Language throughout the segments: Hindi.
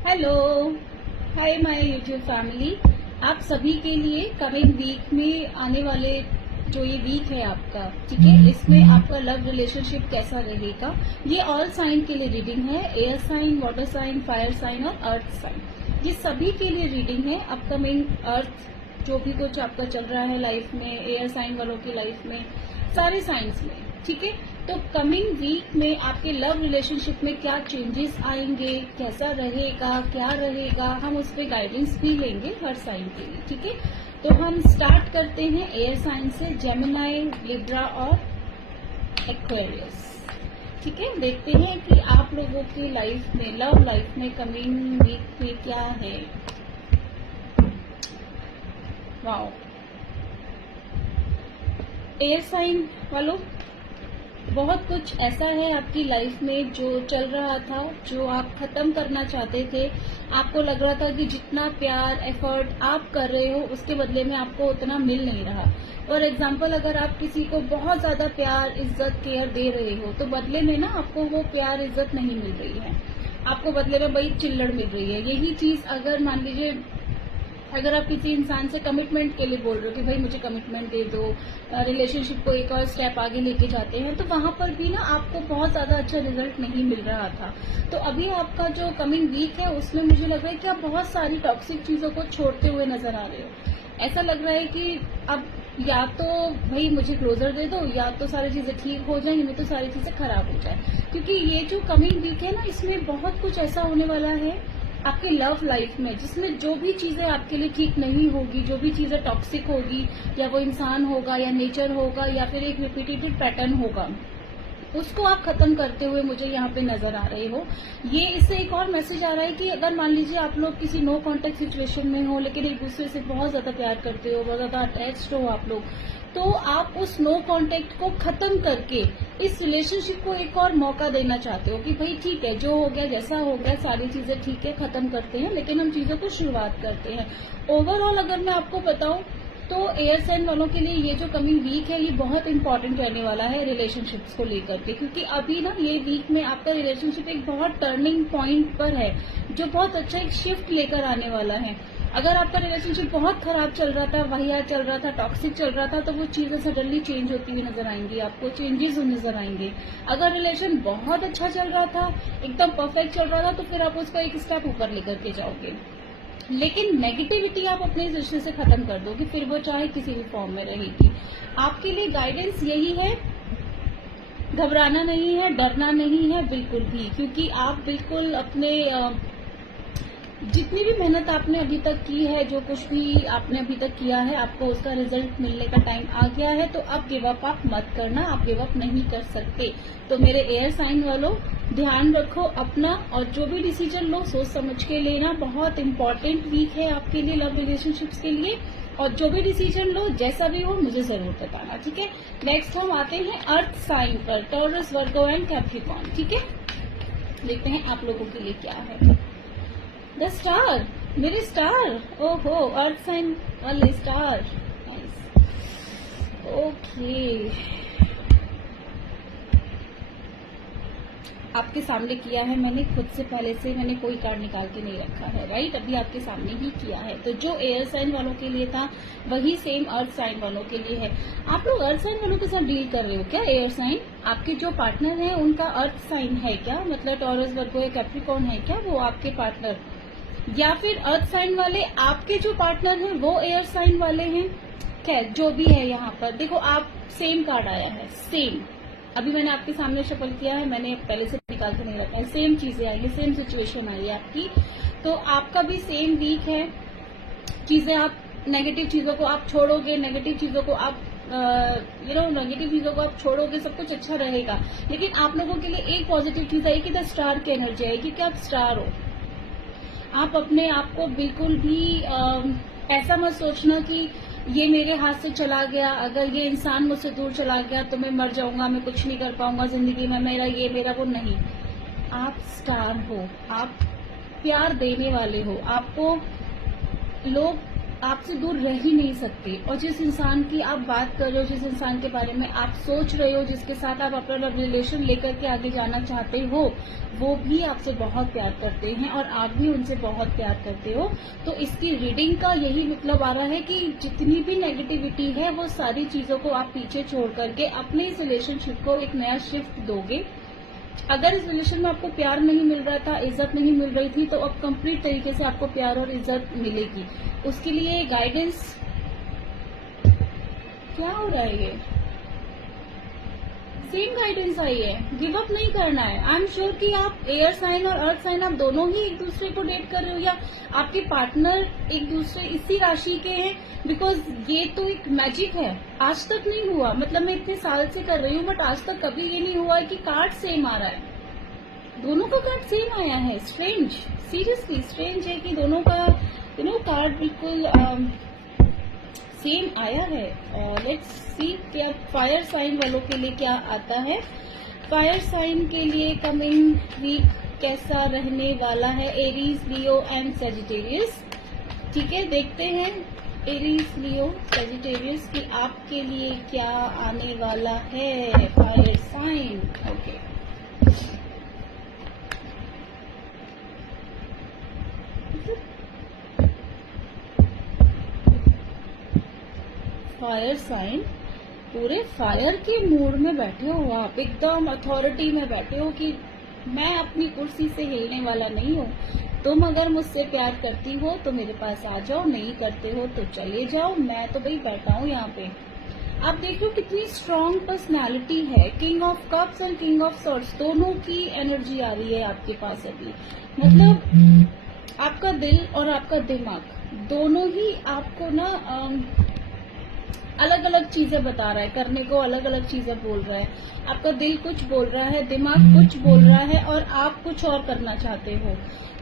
Hello, hi my YouTube family. आप सभी के लिए कमिंग वीक में आने वाले जो ये वीक है आपका, ठीक है, इसमें आपका लव रिलेशनशिप कैसा रहेगा, ये ऑल साइन के लिए रीडिंग है। Air sign, water sign, fire sign और अर्थ साइन, ये सभी के लिए रीडिंग है। अपकमिंग अर्थ जो भी कुछ आपका चल रहा है लाइफ में, एयर साइन वालों की लाइफ में, सारे साइंस में, ठीक है। तो कमिंग वीक में आपके लव रिलेशनशिप में क्या चेंजेस आएंगे, कैसा रहेगा, क्या रहेगा, हम उस पर गाइडेंस भी लेंगे हर साइन के लिए, ठीक है। तो हम स्टार्ट करते हैं एयर साइन से, जेमिनी, लिब्रा और एक्वेरियस, ठीक है। देखते हैं कि आप लोगों की लाइफ में, लव लाइफ में कमिंग वीक में क्या है। वाओ, एयर साइन वालों, बहुत कुछ ऐसा है आपकी लाइफ में जो चल रहा था, जो आप खत्म करना चाहते थे। आपको लग रहा था कि जितना प्यार, एफर्ट आप कर रहे हो उसके बदले में आपको उतना मिल नहीं रहा। फॉर एग्जाम्पल, अगर आप किसी को बहुत ज्यादा प्यार, इज्जत, केयर दे रहे हो तो बदले में ना आपको वो प्यार, इज्जत नहीं मिल रही है, आपको बदले में बड़ी चिल्लड़ मिल रही है। यही चीज अगर मान लीजिए, अगर आप किसी इंसान से कमिटमेंट के लिए बोल रहे हो कि भाई मुझे कमिटमेंट दे दो, रिलेशनशिप को एक और स्टेप आगे लेके जाते हैं, तो वहां पर भी ना आपको बहुत ज्यादा अच्छा रिजल्ट नहीं मिल रहा था। तो अभी आपका जो कमिंग वीक है उसमें मुझे लग रहा है कि आप बहुत सारी टॉक्सिक चीजों को छोड़ते हुए नजर आ रहे हो। ऐसा लग रहा है कि अब या तो भाई मुझे क्लोजर दे दो, या तो सारी चीजें ठीक हो जाए, नहीं तो सारी चीजें खराब हो जाए। क्योंकि ये जो कमिंग वीक है ना, इसमें बहुत कुछ ऐसा होने वाला है आपके लव लाइफ में जिसमें जो भी चीजें आपके लिए ठीक नहीं होगी, जो भी चीजें टॉक्सिक होगी, या वो इंसान होगा, या नेचर होगा, या फिर एक रिपीटेटिव पैटर्न होगा, उसको आप खत्म करते हुए मुझे यहाँ पे नजर आ रहे हो। ये इससे एक और मैसेज आ रहा है कि अगर मान लीजिए आप लोग किसी नो कॉन्टेक्ट सिचुएशन में हो, लेकिन एक दूसरे से बहुत ज्यादा प्यार करते हो, बहुत ज्यादा अटैच्ड हो आप लोग, तो आप उस नो कॉन्टेक्ट को खत्म करके इस रिलेशनशिप को एक और मौका देना चाहते हो कि भाई ठीक है, जो हो गया जैसा हो गया, सारी चीजें ठीक है, खत्म करते हैं, लेकिन हम चीजों को शुरुआत करते हैं। ओवरऑल अगर मैं आपको बताऊं तो एयर साइन वालों के लिए ये जो कमिंग वीक है ये बहुत इंपॉर्टेंट रहने वाला है रिलेशनशिप्स को लेकर के, क्योंकि अभी ना ये वीक में आपका रिलेशनशिप एक बहुत टर्निंग पॉइंट पर है, जो बहुत अच्छा एक शिफ्ट लेकर आने वाला है। अगर आपका रिलेशनशिप बहुत खराब चल रहा था, वाहियात चल रहा था, टॉक्सिक चल रहा था, तो वो चीजें सडनली चेंज होती हुई नजर आएंगी, आपको चेंजेस नजर आएंगे। अगर रिलेशन बहुत अच्छा चल रहा था, एकदम परफेक्ट चल रहा था, तो फिर आप उसको एक स्टेप ऊपर लेकर के जाओगे। लेकिन नेगेटिविटी आप अपने इस रिश्ते से खत्म कर दोगे, फिर वो चाहे किसी भी फॉर्म में रहेगी। आपके लिए गाइडेंस यही है, घबराना नहीं है, डरना नहीं है बिल्कुल भी, क्योंकि आप बिल्कुल अपने जितनी भी मेहनत आपने अभी तक की है, जो कुछ भी आपने अभी तक किया है, आपको उसका रिजल्ट मिलने का टाइम आ गया है। तो अब गिव अप आप मत करना, आप गिव अप नहीं कर सकते। तो मेरे एयर साइन वालों, ध्यान रखो अपना, और जो भी डिसीजन लो सोच समझ के लेना। बहुत इंपॉर्टेंट वीक है आपके लिए लव रिलेशनशिप्स के लिए, और जो भी डिसीजन लो जैसा भी हो मुझे जरूर बताना, ठीक है। नेक्स्ट हम आते हैं अर्थ साइन पर, टॉरस, वर्गो एंड कैप्रिकॉर्न, ठीक है। देखते हैं आप लोगों के लिए क्या है। द स्टार, मेरे स्टार, ओहो, अर्थ साइन वाले स्टार, ओके। आपके सामने किया है मैंने, खुद से पहले से मैंने कोई कार्ड निकाल के नहीं रखा है, राइट, अभी आपके सामने ही किया है। तो जो एयर साइन वालों के लिए था वही सेम अर्थ साइन वालों के लिए है। आप लोग अर्थ साइन वालों के साथ डील कर रहे हो क्या? एयर साइन, आपके जो पार्टनर है उनका अर्थ साइन है क्या? मतलब टॉरस, वर्गो या कैप्रिकॉर्न है क्या वो आपके पार्टनर? या फिर अर्थ साइन वाले आपके जो पार्टनर हैं वो एयर साइन वाले हैं? खैर जो भी है, यहाँ पर देखो आप सेम कार्ड आया है, सेम, अभी मैंने आपके सामने शफल किया है, मैंने पहले से निकाल के नहीं रखा है, सेम चीजें आई है, सेम सिचुएशन आई है आपकी। तो आपका भी सेम वीक है। चीजें आप, नेगेटिव चीजों को आप छोड़ोगे, नेगेटिव चीजों को आप नेगेटिव चीजों को आप छोड़ोगे, सब कुछ अच्छा रहेगा। लेकिन आप लोगों के लिए एक पॉजिटिव चीज आई कि द स्टार की एनर्जी आई, क्योंकि आप स्टार हो। आप अपने आप को बिल्कुल भी ऐसा मत सोचना कि ये मेरे हाथ से चला गया, अगर ये इंसान मुझसे दूर चला गया तो मैं मर जाऊंगा, मैं कुछ नहीं कर पाऊंगा जिंदगी में, मेरा ये मेरा वो, नहीं। आप स्टार हो, आप प्यार देने वाले हो, आपको लोग आपसे दूर रह ही नहीं सकते। और जिस इंसान की आप बात कर रहे हो, जिस इंसान के बारे में आप सोच रहे हो, जिसके साथ आप अपना रिलेशन लेकर के आगे जाना चाहते हो, वो भी आपसे बहुत प्यार करते हैं और आप भी उनसे बहुत प्यार करते हो। तो इसकी रीडिंग का यही मतलब आ रहा है कि जितनी भी नेगेटिविटी है वो सारी चीजों को आप पीछे छोड़ करके अपने इस रिलेशनशिप को एक नया शिफ्ट दोगे। अगर इस रिलेशन में आपको प्यार नहीं मिल रहा था, इज्जत नहीं मिल रही थी, तो अब कंप्लीट तरीके से आपको प्यार और इज्जत मिलेगी। उसके लिए गाइडेंस क्या हो रहा है, ये सेम गाइडेंस आई है। गिव अप नहीं करना है। आई एम श्योर कि आप एयर साइन और अर्थ साइन आप दोनों ही एक दूसरे को डेट कर रहे हो, या आपके पार्टनर एक दूसरे इसी राशि के हैं, बिकॉज ये तो एक मैजिक है। आज तक नहीं हुआ, मतलब मैं इतने साल से कर रही हूँ बट आज तक कभी ये नहीं हुआ है कि कार्ड सेम आ रहा है। दोनों का कार्ड सेम आया है। स्ट्रेंज, सीरियसली स्ट्रेंज है कि दोनों का कार्ड बिल्कुल सेम आया है। और लेट्स सी कि अब फायर साइन वालों के लिए क्या आता है। फायर साइन के लिए कमिंग वीक कैसा रहने वाला है, एरीज, लियो एंड सेजिटेरियस। ठीक है, देखते हैं एरीज, लियो, सेजिटेरियस की आपके लिए क्या आने वाला है। Fire sign, okay. Fire sign, पूरे फायर के मूड में बैठे हो आप, एकदम अथॉरिटी में बैठे हो कि मैं अपनी कुर्सी से हिलने वाला नहीं हूँ। तुम अगर मुझसे प्यार करती हो तो मेरे पास आ जाओ, नहीं करते हो तो चले जाओ, मैं तो भाई बैठा हूँ यहाँ पे। आप देख लो कितनी स्ट्रॉन्ग पर्सनालिटी है। किंग ऑफ कप्स और किंग ऑफ सॉर्ड्स दोनों की एनर्जी आ रही है आपके पास अभी। मतलब आपका दिल और आपका दिमाग दोनों ही आपको ना अलग अलग चीजें बता रहा है, करने को अलग अलग चीजें बोल रहा है। आपका दिल कुछ बोल रहा है, दिमाग कुछ बोल रहा है और आप कुछ और करना चाहते हो।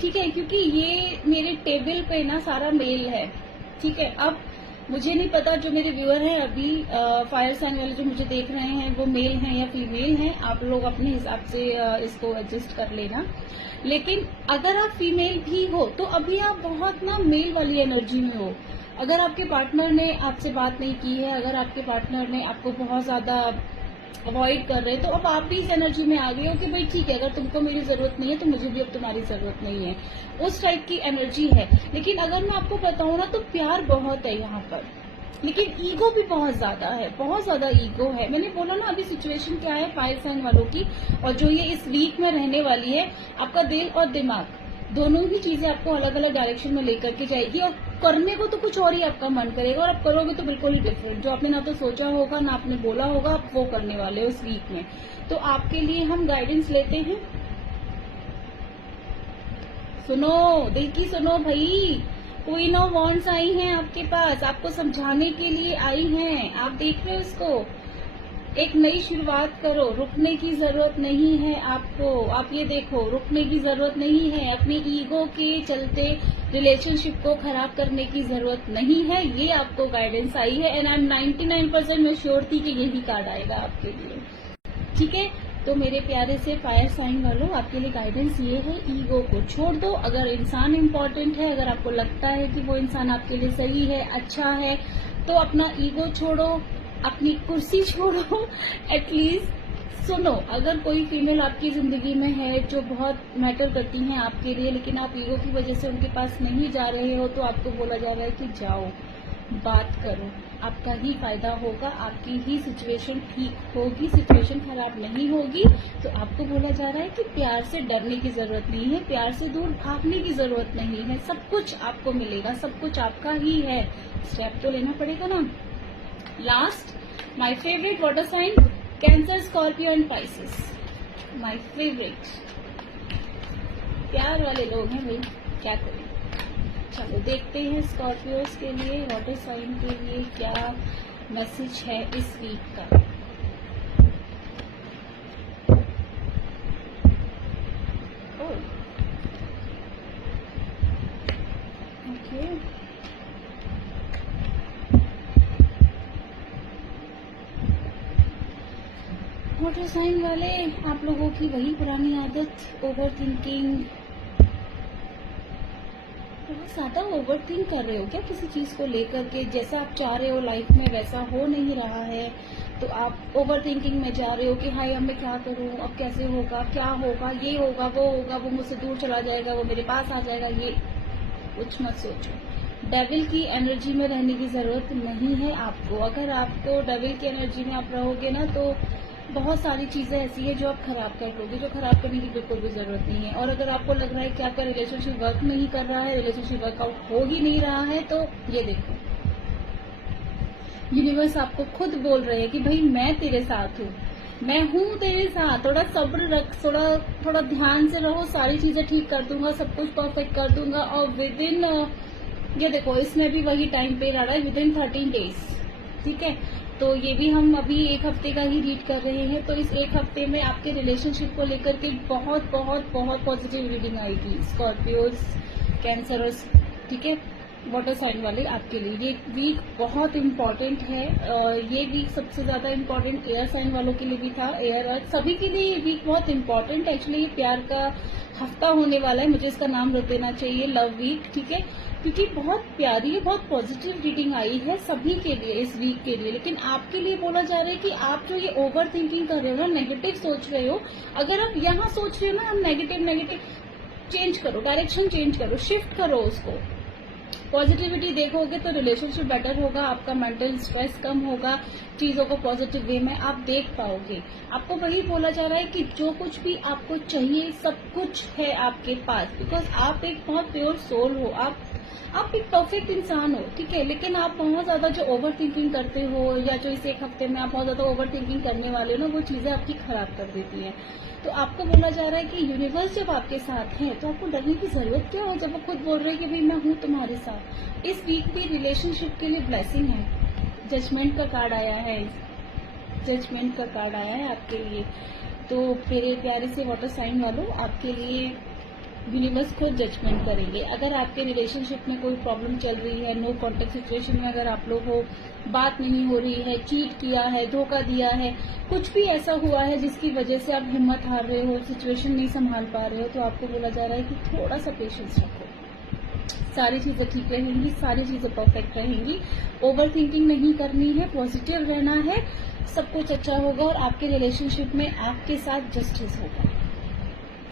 ठीक है, क्योंकि ये मेरे टेबल पे ना सारा मेल है। ठीक है, अब मुझे नहीं पता जो मेरे व्यूअर हैं अभी फायर साइन वाले जो मुझे देख रहे हैं वो मेल हैं या फीमेल हैं, आप लोग अपने हिसाब से इसको एडजस्ट कर लेना। लेकिन अगर आप फीमेल भी हो तो अभी आप बहुत ना मेल वाली एनर्जी में हो। अगर आपके पार्टनर ने आपसे बात नहीं की है, अगर आपके पार्टनर ने आपको बहुत ज्यादा अवॉइड कर रहे, तो अब आप भी इस एनर्जी में आ गए हो कि भाई ठीक है, अगर तुमको मेरी जरूरत नहीं है तो मुझे भी अब तुम्हारी जरूरत नहीं है। उस टाइप की एनर्जी है। लेकिन अगर मैं आपको बताऊं ना तो प्यार बहुत है यहाँ पर, लेकिन ईगो भी बहुत ज्यादा है, बहुत ज्यादा ईगो है। मैंने बोला ना अभी सिचुएशन क्या है फायर साइन वालों की, और जो ये इस वीक में रहने वाली है, आपका दिल और दिमाग दोनों ही चीजें आपको अलग अलग डायरेक्शन में लेकर के जाएगी। और करने को तो कुछ और ही आपका मन करेगा और आप करोगे तो बिल्कुल ही डिफरेंट। जो आपने ना तो सोचा होगा ना आपने बोला होगा, आप वो करने वाले हो इस वीक में। तो आपके लिए हम गाइडेंस लेते हैं। सुनो, दिल की सुनो भाई। क्वीन ऑफ वॉन्ड्स आई हैं आपके पास, आपको समझाने के लिए आई हैं। आप देख रहे हो इसको, एक नई शुरुआत करो, रुकने की जरूरत नहीं है आपको। आप ये देखो, रुकने की जरूरत नहीं है, अपनी ईगो के चलते रिलेशनशिप को खराब करने की जरूरत नहीं है। ये आपको गाइडेंस आई है एंड आई एम 99% में श्योर थी कि यही कार्ड आएगा आपके लिए। ठीक है, तो मेरे प्यारे से फायर साइन वालों, आपके लिए गाइडेंस ये है, ईगो को छोड़ दो। अगर इंसान इम्पोर्टेंट है, अगर आपको लगता है कि वो इंसान आपके लिए सही है, अच्छा है, तो अपना ईगो छोड़ो, अपनी कुर्सी छोड़ो। एटलीस्ट सुनो, अगर कोई फीमेल आपकी जिंदगी में है जो बहुत मैटर करती हैं आपके लिए, लेकिन आप ईगो की वजह से उनके पास नहीं जा रहे हो, तो आपको बोला जा रहा है कि जाओ, बात करो, आपका ही फायदा होगा, आपकी ही सिचुएशन ठीक होगी, सिचुएशन खराब नहीं होगी। तो आपको बोला जा रहा है कि प्यार से डरने की जरूरत नहीं है, प्यार से दूर भागने की जरूरत नहीं है, सब कुछ आपको मिलेगा, सब कुछ आपका ही है। स्टेप तो लेना पड़ेगा ना। Last, my favourite water sign, Cancer, Scorpio and Pisces. My favourite प्यार वाले लोग हैं भाई, क्या करें। चलो देखते हैं स्कॉर्पियोज के लिए, वाटर साइन के लिए क्या मैसेज है इस वीक का। ओके, वाटर साइन वाले, आप लोगों की वही पुरानी आदत, ओवर थिंकिंग, बहुत ज्यादा ओवर थिंक कर रहे हो क्या किसी चीज को लेकर के? जैसा आप चाह रहे हो लाइफ में वैसा हो नहीं रहा है, तो आप ओवर थिंकिंग में जा रहे हो कि हाय अब मैं क्या करूं, अब कैसे होगा, क्या होगा, ये होगा, वो मुझसे दूर चला जाएगा, वो मेरे पास आ जाएगा। ये कुछ मत सोचो। डेविल की एनर्जी में रहने की जरूरत नहीं है आपको। अगर आपको डेविल की एनर्जी में आप रहोगे ना, तो बहुत सारी चीजें ऐसी है जो आप खराब कर लोगे, जो खराब करने की बिल्कुल भी जरूरत नहीं है। और अगर आपको लग रहा है कि आपका रिलेशनशिप वर्क नहीं कर रहा है, रिलेशनशिप वर्कआउट हो ही नहीं रहा है, तो ये देखो, यूनिवर्स आपको खुद बोल रहे हैं कि भाई मैं तेरे साथ हूँ, मैं हूँ तेरे साथ, थोड़ा सब्र रख, थोड़ा ध्यान से रहो, सारी चीजें ठीक कर दूंगा, सब कुछ परफेक्ट कर दूंगा। और विद इन, ये देखो इसमें भी वही टाइम पे रहा है, विद इन 13 डेज, ठीक है। तो ये भी हम अभी एक हफ्ते का ही रीड कर रहे हैं। तो इस एक हफ्ते में आपके रिलेशनशिप को लेकर के बहुत बहुत बहुत पॉजिटिव रीडिंग आएगी। स्कॉर्पियोज, कैंसरस, ठीक है, वाटर साइन वाले आपके लिए ये वीक बहुत इम्पोर्टेंट है। ये वीक सबसे ज्यादा इम्पोर्टेंट एयर साइन वालों के लिए भी था। एयर अर्थ सभी के लिए ये वीक बहुत इम्पोर्टेंट है। एक्चुअली ये प्यार का हफ्ता होने वाला है, मुझे इसका नाम रख देना चाहिए लव वीक, ठीक है, क्योंकि बहुत प्यारी है, बहुत पॉजिटिव रीडिंग आई है सभी के लिए इस वीक के लिए। लेकिन आपके लिए बोला जा रहा है कि आप जो ये ओवर थिंकिंग कर रहे हो ना, नेगेटिव सोच रहे हो, अगर आप यहाँ सोच रहे हो ना हम नेगेटिव, चेंज करो, डायरेक्शन चेंज करो, शिफ्ट करो उसको। पॉजिटिविटी देखोगे तो रिलेशनशिप बेटर होगा, आपका मेंटल स्ट्रेस कम होगा, चीजों को पॉजिटिव वे में आप देख पाओगे। आपको वही बोला जा रहा है कि जो कुछ भी आपको चाहिए सब कुछ है आपके पास, बिकॉज आप एक बहुत प्योर सोल हो, आप एक परफेक्ट इंसान हो, ठीक है। लेकिन आप बहुत ज्यादा जो ओवर थिंकिंग करते हो, या जो इस एक हफ्ते में आप बहुत ज्यादा ओवर थिंकिंग करने वाले हो ना, वो चीजें आपकी खराब कर देती हैं। तो आपको बोला जा रहा है कि यूनिवर्स जब आपके साथ है तो आपको डरने की जरूरत क्या है, जब वो खुद बोल रहे हैं कि भाई मैं हूँ तुम्हारे साथ। इस वीक भी रिलेशनशिप के लिए ब्लेसिंग है। जजमेंट का कार्ड आया है, जजमेंट का कार्ड आया है आपके लिए। तो मेरे प्यारे से वाटर साइन वालों, आपके लिए यूनिवर्स खुद जजमेंट करेंगे। अगर आपके रिलेशनशिप में कोई प्रॉब्लम चल रही है, नो कॉन्टेक्ट सिचुएशन में अगर आप लोग हो, बात नहीं हो रही है, चीट किया है, धोखा दिया है, कुछ भी ऐसा हुआ है जिसकी वजह से आप हिम्मत हार रहे हो, सिचुएशन नहीं संभाल पा रहे हो, तो आपको बोला जा रहा है कि थोड़ा सा पेशेंस रखो, सारी चीजें ठीक रहेंगी, सारी चीजें परफेक्ट रहेंगी। ओवर थिंकिंग नहीं करनी है, पॉजिटिव रहना है, सब कुछ अच्छा होगा और आपके रिलेशनशिप में आपके साथ जस्टिस होगा।